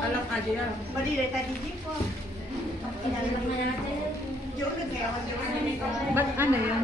Alam aja ya. Bali dari tadi po. Inalang na natin. Joke kaya ako joke. Ba't ano yun?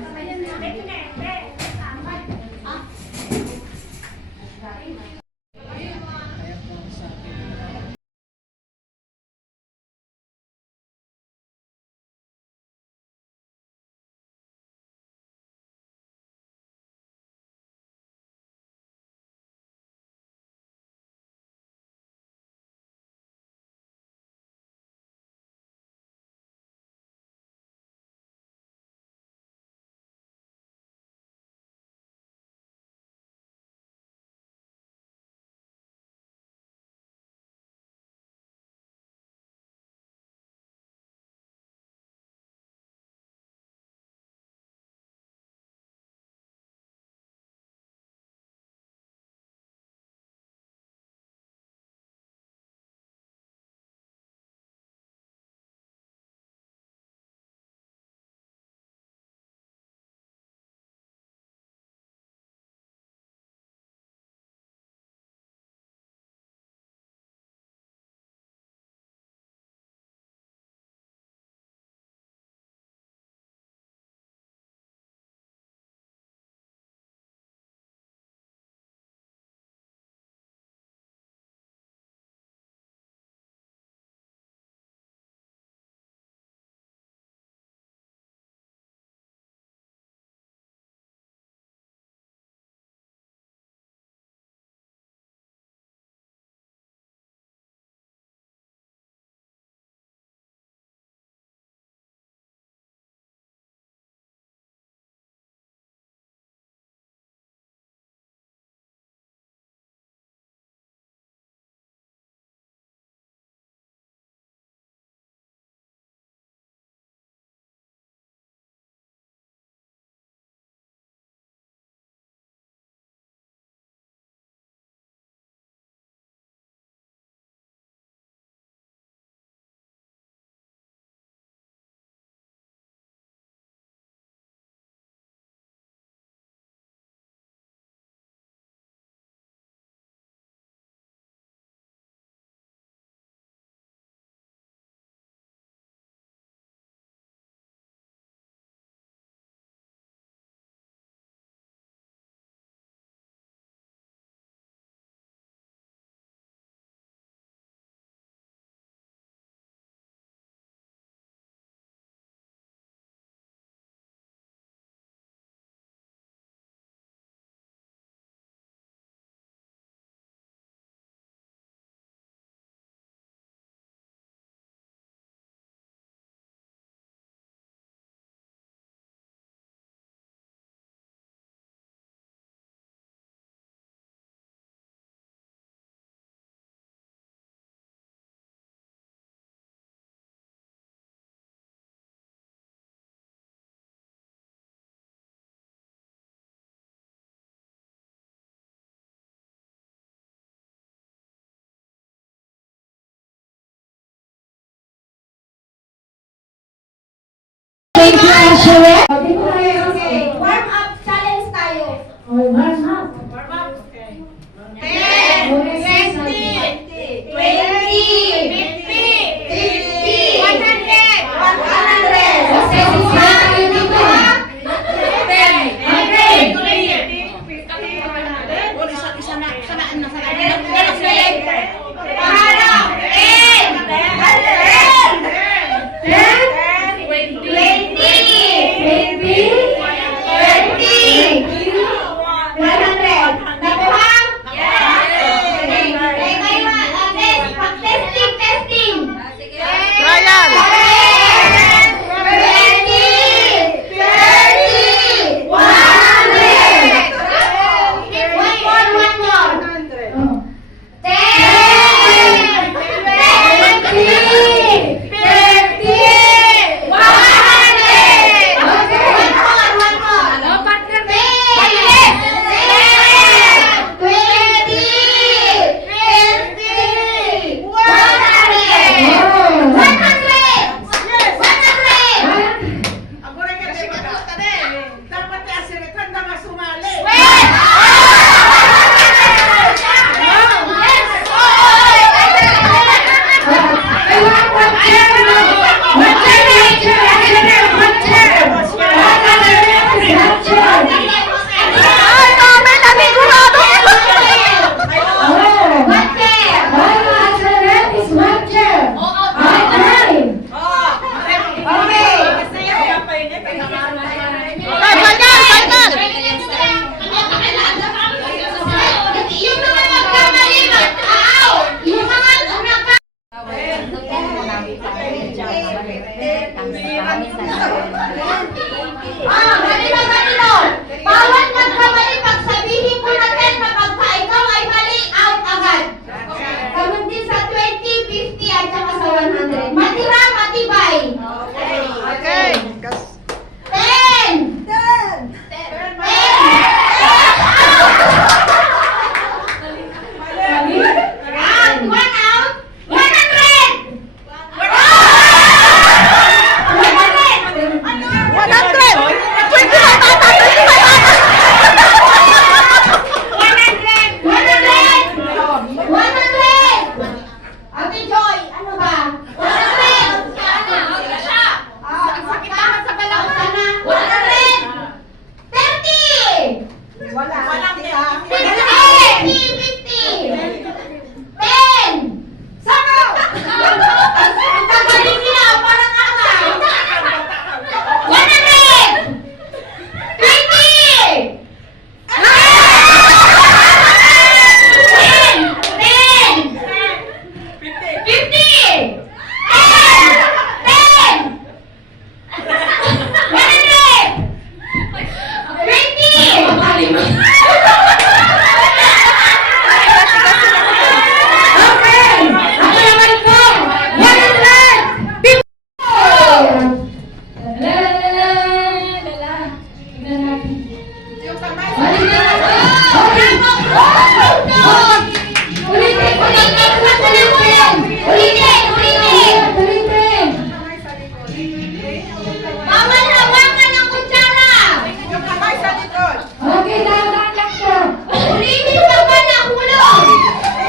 Bawal hawakan ng kutsara! Yung kamay sa likod. Okay, dahan-dahan lang po. Ulitin pa ba na hulog?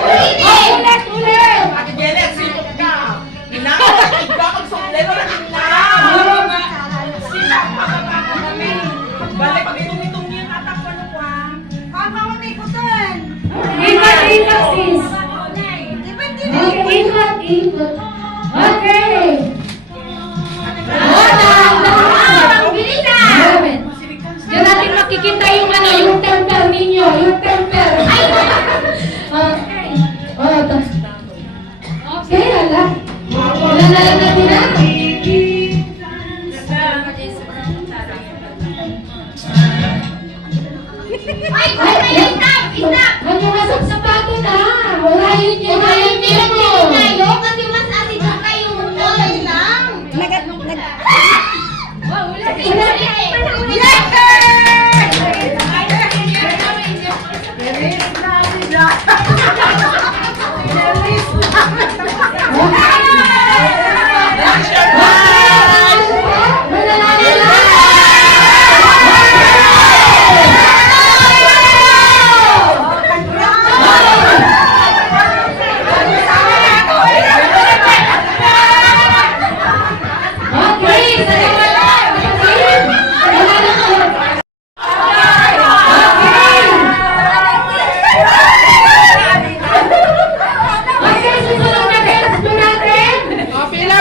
Ulitin! Ulit! Ate Janet, silip ka. Inakit ka pag sombrero na tingnan. Sila, makakaka kami. Balik, pag itong yung atak ko na po ha. Pagmamamikutan. Ikot, sis. Okay, ikot. Okay. Ang bilis na! Diyan natin makikita yung ano, yung temper ninyo, yung temper. Okay. Okay, ala. Wala na lang natin na. Ay, stop! Stop! Huwag yung masang sapato na. Wala yun yun. Wala yun yun mo. Tayo kasi mas asin na kayo motor.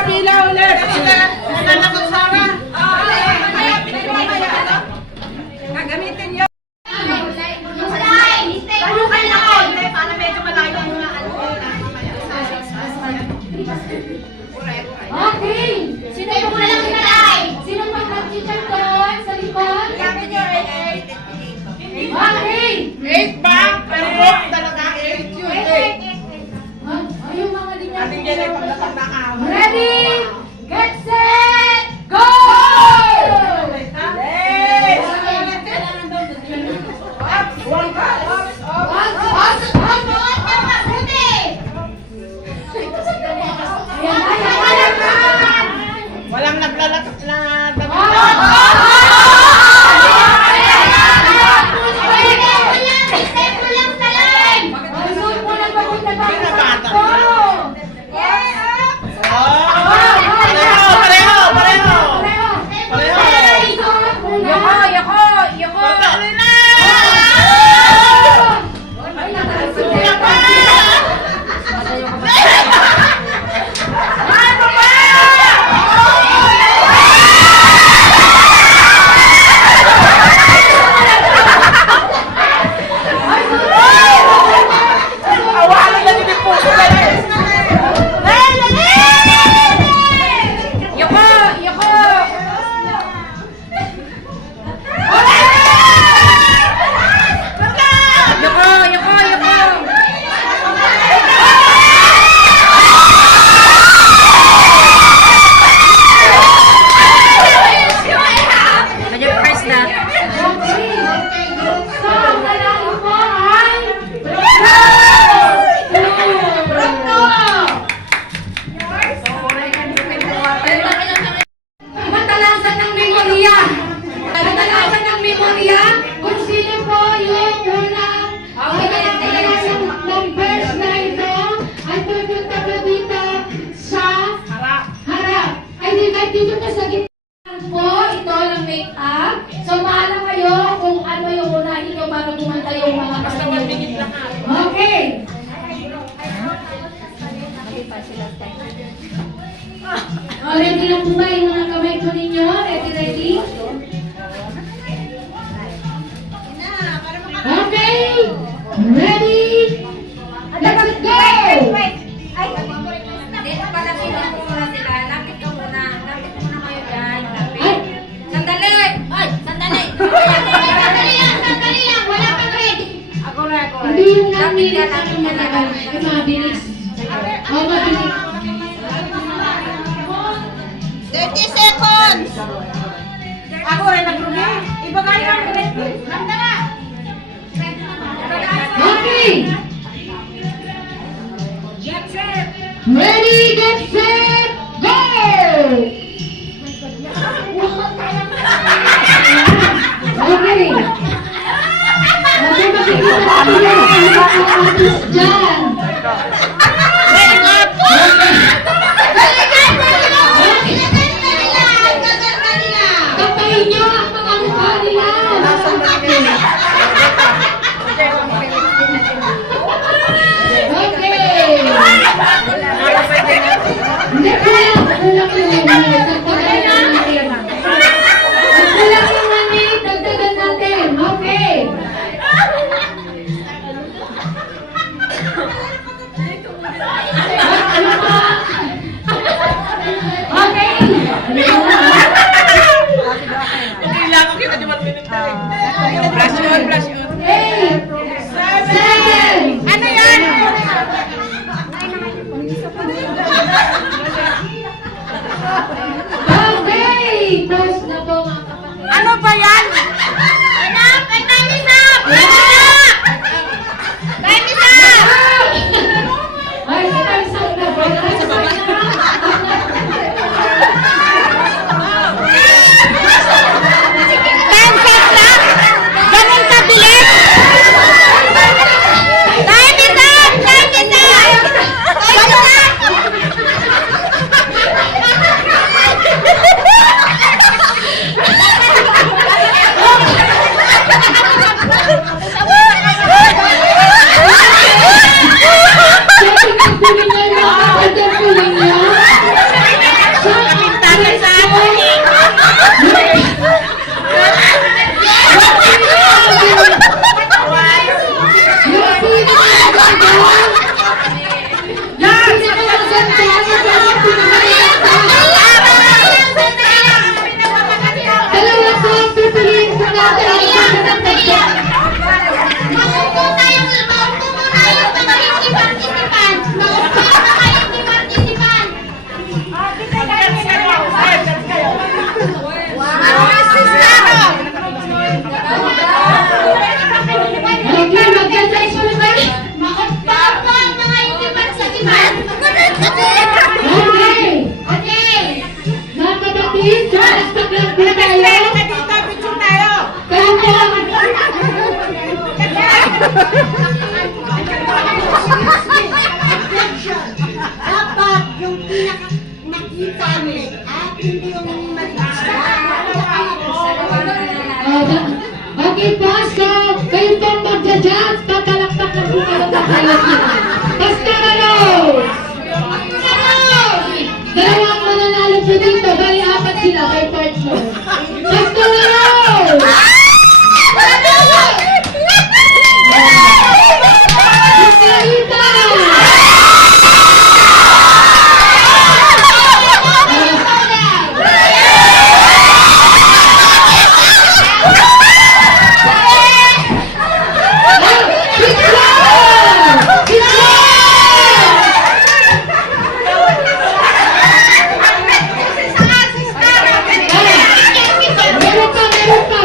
Pila ulit. Pila na kung Sara. Gagamitin yun. Para medyo malayo yung mga ano. Okay. Sino yung Sino pa nag-teacher doon sa likod? Okay. 8 ba? Pero talaga 8 yun. 8. Yung mga linya. Ating Janet, pagdating na ka. Ready, get set, go! Yes! One ka. Walang naglalakas na Ready na po ba yung mga kamay po ninyo? Ready? Okay! Ready? Let's go! Dito pala sila muna sila. Lapit ka muna. Lapit muna kayo dyan. Lapit. Ay! Sandali! Ay! Sandali! Sandali lang! Wala kang ready! Hindi yung namilis sa matagal. Ay, mabilis. Oh, mabilis. 30 seconds! Ako rin nagrumi. Ibagay lang ulit. Handa na! Okay! Ready, get set, go! Okay. Okay, makikita natin yan ang mga artist dyan. Kantahin niyo ang mga mukha nila. Okay. Hindi, kulang yung manit. Dagdagan natin. Kulang yung manit. Dagdagan natin. Okay. Ano pa? Okay. Kailangan ko kita di 1 minute na rin. Flash on, flash on. 8, 7, Ano yan? okay. Pause na po mga kapatid. Ano ba yan? Anak, ay time is up! Time is up! Time is up! Ay, kita isa na po. Time up lang! Ganun kabilis! Time is up! Time is up! Ganun lang! Kapintasan sa akin eh! Dapat yung pinaka nakita niyo at hindi yung Okay, paso. Kayo pong magja-judge. Papalakpakan po kayo ng kayo. Basta Rose! Dalawang mananalo po dito. Bali, apat sila kay partner. Basta Rose! Margarita!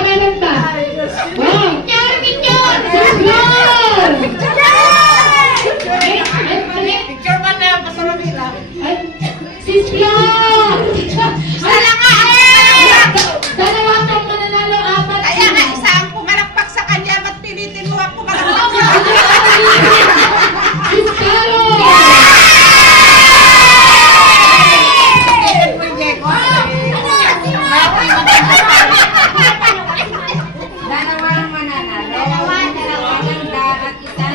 Meron pa. Wow! Picture man na, pasarap nila. Sis Flor! Wala nga eh! Dalawa kang mananalo, apat Kaya nga sila. isa ang pumalakpak sa kanya, ba't pilitin mo ang pumalakpak sa Sis Carol! Dalawang mananalo. Dalawa ng dapat isa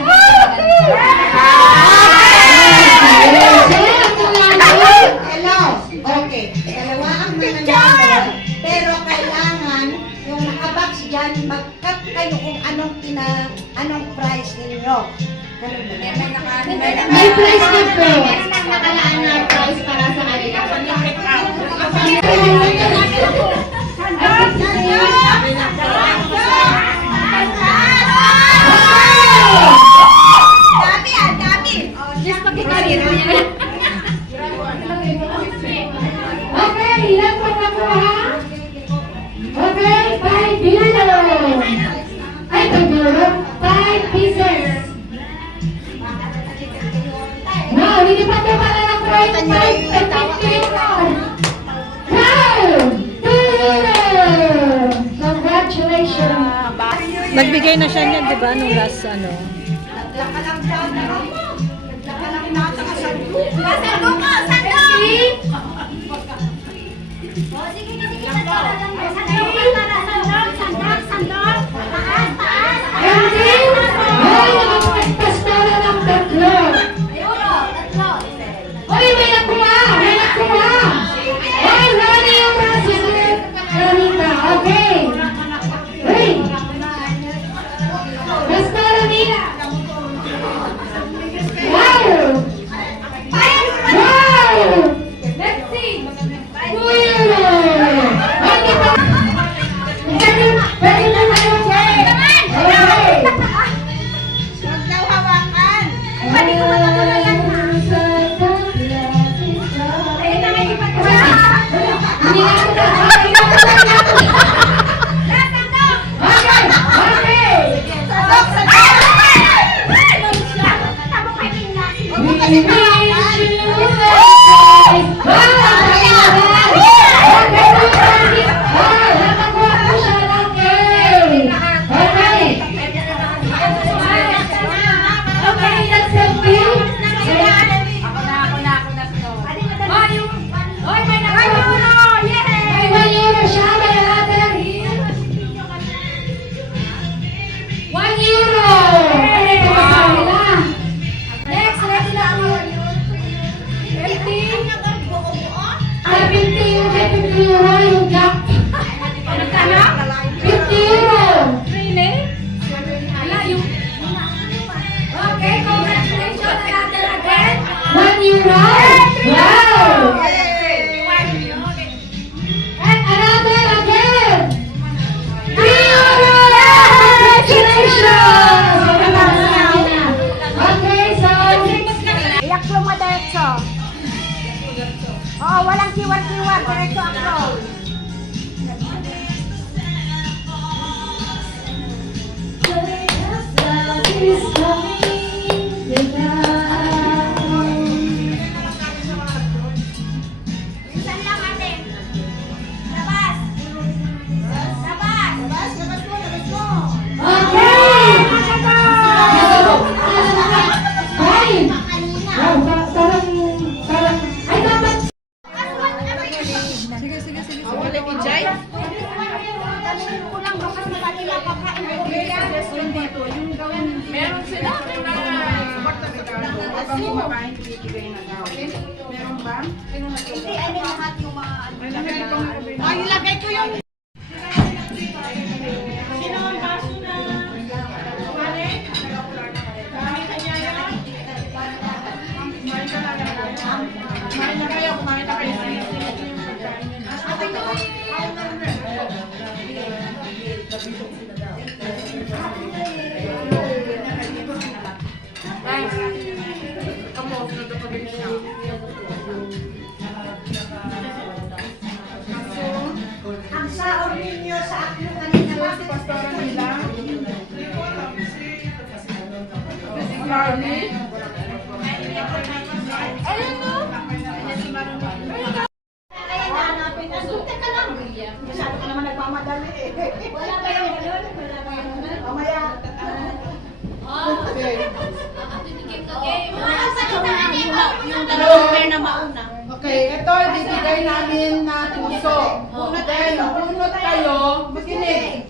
Hello. Okay. Dalawa ang mananalo. Pero kailangan yung nakabox dyan, mag-cut kayo kung anong price ninyo. Ganun ba? May prize na po. Nakalaan na prize para sa kanila. Dami ah, dami. Just pagkikarin mo yan. Okay, ilan po na po ha? Okay, 5 billion. Ay, 5 pieces. Wow, hindi pa po pala na po Congratulations! Nagbigay na siya niyan, di ba, nung last ano. Sandok ko! Sandok! Oh, sige, sige, sandok. Sandok, sandok. Taas, taas. And then, ay, nakapagpas na ng tatlo. Ayun o, tatlo. Oy, may nakuha! May nakuha! Oy, Ronnie yung president! Ronita, okay. Hey! Basta Ronita! Wow! Wow! Let's see! Uy! Pwede ba? Pwede na tayo! Okay! Huwag daw hawakan. Ay, pwede ko matutulayan ha. Ay, nakikipag ko na. Hindi na kita! Sandok! Okay! Sandok, sandok! Tama kayo tingnan. Huwag mo kasi hawakan. Next, ready na ako. 50 euro yung jack. 50 euro. Okay, congratulations another again. 1 euro. Wow. And another again. 3 euro. Congratulations. Okay, so Iyak mo diretso. Oo, walang kiwar-kiwar. Diretso ako. is coming down. Saan lang ate? Labas! Labas! Labas! Labas mo! Labas mo! Okay! Ay! Kanina! Wow, parang, ay dapat Sige, sige, sige. Wala ni Jai. ko lang baka madali lang kakain ko. Meron sila suporta sa Cardo. Habang kumakain, bibigay na daw. Meron ba? Hindi, ano lahat yung mga Ay, ilagay ko yung... Sino ang baso na? Kumane? Kumane kanya yan? Kumain ka na lang. Kumain na kayo, kumain na kayo. Ate ko, ang saon ninyo sa aklo kanina ba? pastora nila. Si Carly. Ayun no? Hanapin na. Teka lang. Masyado ka naman nagmamadali eh. Wala ba yung ganun? Wala ba yung ganun? Mamaya. Okay. Okay, ito ibibigay namin na puso. Dahil bunot kayo, makinig.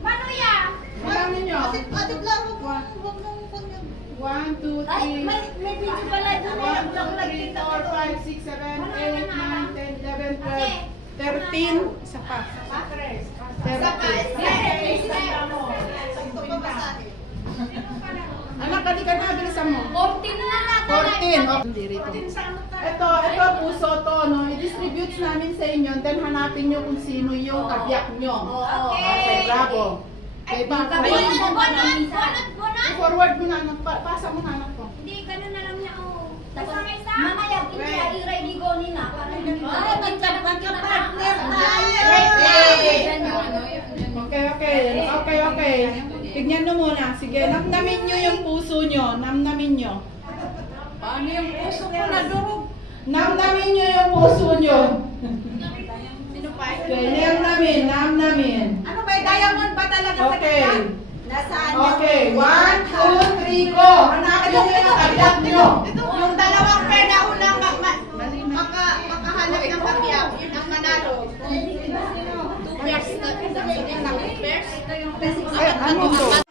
Manuya! Alam ninyo. Ate Blanco, huwag mong kunyag. 1, 2, Ay, 3, may video pala doon na yung vlog 1, 2, 3, nagkita. 4, 5, 6, 7, 8, 9, 10, 11, 12, 13. Isa pa. 13. Anak, kali ka na, bilisan mo. 14 na natin. 14. Ito puso to, no? I-distribute namin sa inyo, then hanapin nyo kung sino yung kabiyak nyo. Okay, bravo. Okay, forward mo na, anak. Pasa mo na, anak ko. Hindi, ganun na lang niya. Tapos, mamaya, i-ready ko nila. Ay, magka-partner tayo! Okay. Tignan nyo muna. Sige, namnamin nyo yung puso nyo. Namnamin nyo. Paano yung puso ko na durog? Namnamin nyo yung puso nyo. Sino pa? Okay, namnamin. Ano ba? Diamond ba talaga sa Okay. kanya? Nasaan yun? Okay, 1, 2, 3, go! Hanapin nyo yung kabiyak nyo. Yung dalawang pair na unang makahanap ng kabiyak, yun ang manalo. 2 pairs na. Two pairs. Ano to?